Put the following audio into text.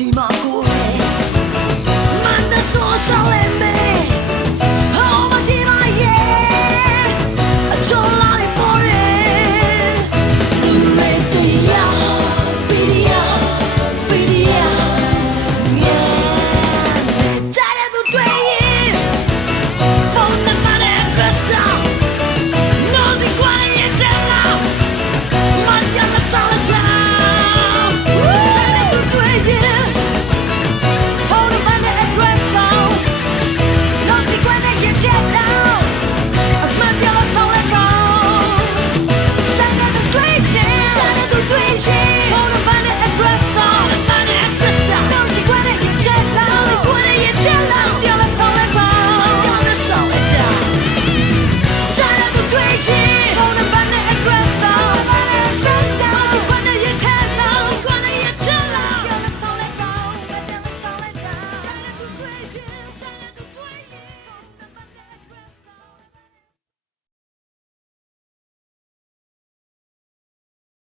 dimanche.